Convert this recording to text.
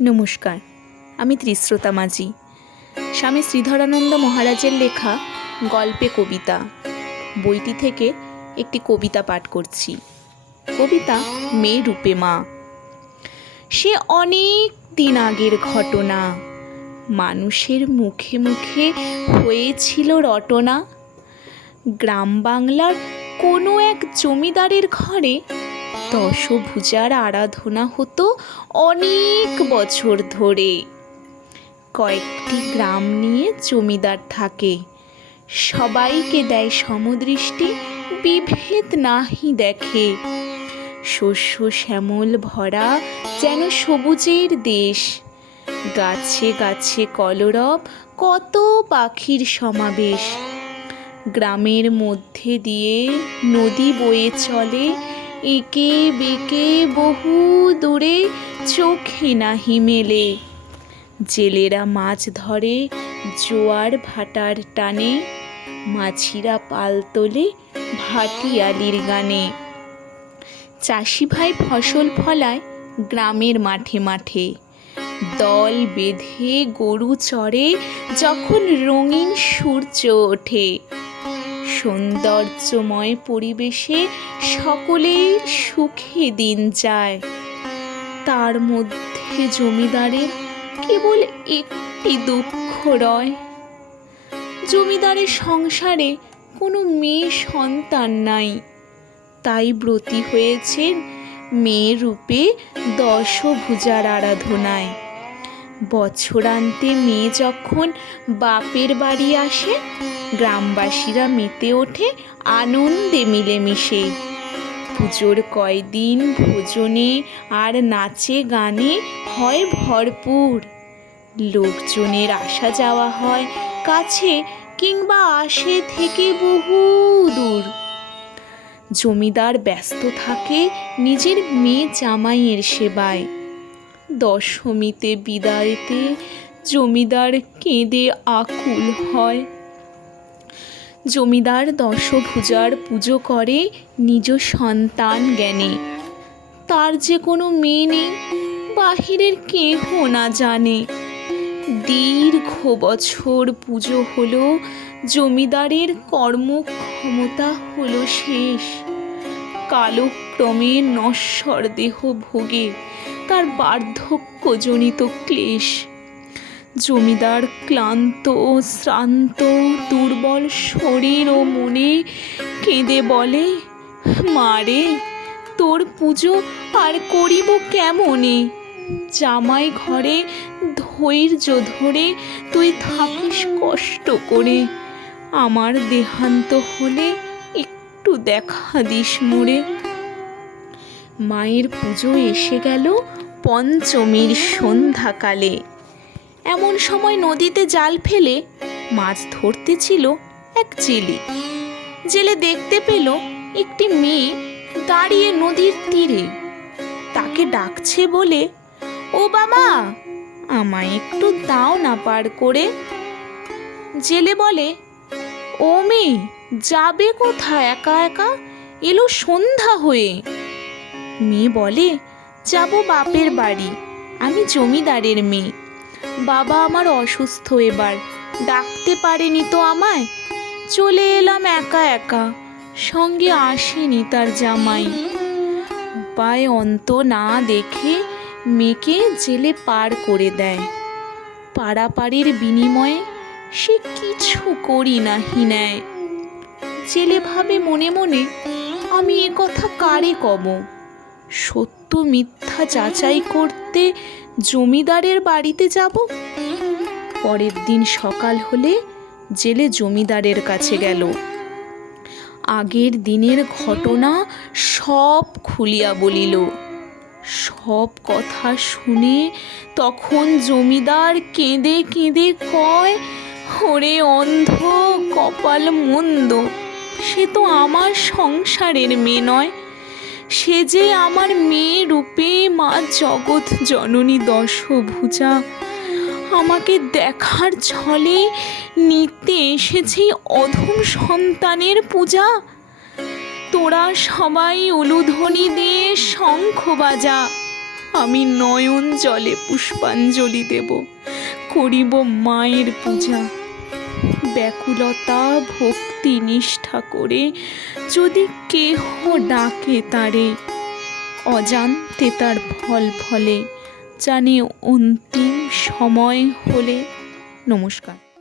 নমস্কার, আমি ত্রিশ্রোতা মাঝি। স্বামী শ্রীধরানন্দ মহারাজের লেখা গল্পে কবিতা। বইটি থেকে একটি কবিতা পাঠ করছি। কবিতা মেয়ে রূপে মা। সে অনেক দিন আগের ঘটনা। মানুষের মুখে মুখে হয়েছিল রটনা। গ্রাম বাংলার কোনো এক জমিদারের ঘরে দশভুজার আরাধনা হতো অনেক বছর ধরে। কয়েকটি গ্রাম নিয়ে জমিদার থাকে। সবাইকে দেয় সমদৃষ্টি, বিভেদ নাহি দেখে। শস্য শ্যামল ভরা যেন সবুজের দেশ। গাছে গাছে কলরব, কত পাখির সমাবেশ। গ্রামের মধ্যে দিয়ে নদী বয়ে চলে একে বেঁকে বহু দূরে চোখে নাহি মেলে। জেলেরা মাছ ধরে, জোয়ার ভাটার টানে, মাছিরা পাল তোলে ভাটিয়ালির গানে। চাষি ভাই ফসল ফলায় গ্রামের মাঠে মাঠে। দল বেঁধে গরু চড়ে, যখন রঙিন সূর্য ওঠে সৌন্দর্যময় পরিবেশে সকলেই সুখে দিন যায়। তার মধ্যে জমিদারের কেবল একটি দুঃখ রয়। জমিদারের সংসারে কোনো মেয়ে সন্তান নাই। তাই ব্রতী হয়েছেন মেয়ে রূপে দশভুজার আরাধনায়। বছরান্তে মেয়ে যখন বাপের বাড়ি আসে, গ্রামবাসীরা মেতে ওঠে আনন্দে মিলেমিশে। পুজোর কয়দিন ভোজনে আর নাচে গানে হয় ভরপুর। লোকজনের আসা যাওয়া হয় কাছে কিংবা আসে থেকে বহু দূর। জমিদার ব্যস্ত থাকে নিজের মেয়ে জামাইয়ের সেবায়। দশমীতে বিদায়তে জমিদার কেঁদে আকুল হয়। জমিদার দশভুজার পুজো করে নিজ সন্তান জ্ঞানে। তার যে কোনো মেয়ে নেই, বাহিরের কেহ না জানে। দীর্ঘ বছর পুজো হলো, জমিদারের কর্মক্ষমতা হলো শেষ। কালক্রমে নশ্বর দেহ ভোগে। তার বার্ধক্যজনিত ক্লেশ। জমিদার ক্লান্ত ও শ্রান্ত, দুর্বল শরীর ও মনে কেঁদে বলে মারে তোর পুজো আর করিব কেমনে? জামাই ঘরে ধৈর্য ধরে তুই থাকিস কষ্ট করে। আমার দেহান্ত হলে একটু দেখা দিস মোরে। মায়ের পুজো এসে গেল পঞ্চমীর সন্ধ্যাকালে। এমন সময় নদীতে জাল ফেলে মাছ ধরতে ছিল এক জেলে। জেলে দেখতে পেল একটি মেয়ে দাঁড়িয়ে নদীর তীরে। তাকে ডাকছে বলে, ও বাবা, আমায় একটু দাও না পার করে। জেলে বলে, ও মেয়ে, যাবে কোথায়? একা একা এলো সন্ধ্যা হয়ে। মেয়ে বলে, যাব বাপের বাড়ি, আমি জমিদারের মেয়ে। বাবা আমার অসুস্থ এবার, ডাকতে পারেনি তো আমায়। চলে এলাম একা একা, সঙ্গে আসেনি তার জামাই। উপায় অন্ত না দেখে মেয়েকে জেলে পার করে দেয়। পাড়াপাড়ির বিনিময়ে সে কিছু করি নাহি নেয়। জেলে ভাবে মনে মনে আমি এ কথা কারে কব? সত্য মিথ্যা যাচাই করতে জমিদারের বাড়িতে যাব? পরের দিন সকাল হলে জেলে জমিদারের কাছে গেল। আগের দিনের ঘটনা সব খুলিয়া বলিল। সব কথা শুনে তখন জমিদার কেঁদে কেঁদে কয়, ওরে অন্ধ, কপাল মন্দ, সে তো আমার সংসারের মেয়ে নয়। সে যে আমার মেয়ে রূপে মা জগৎ জননী দশভুজা। আমাকে দেখার ছলে নিতে এসেছে অধম সন্তানের পূজা। তোরা সবাই উলুধ্বনি দিয়ে শঙ্খ বাজা। আমি নয়ন জলে পুষ্পাঞ্জলি দেব, করিব মায়ের পূজা। ব্যাকুলতা, ভক্তি নিষ্ঠা করে যদি কেহ ডাকে তারে, অজান্তে তার ফল ফলে, জানে অন্তিম সময় হলে। নমস্কার।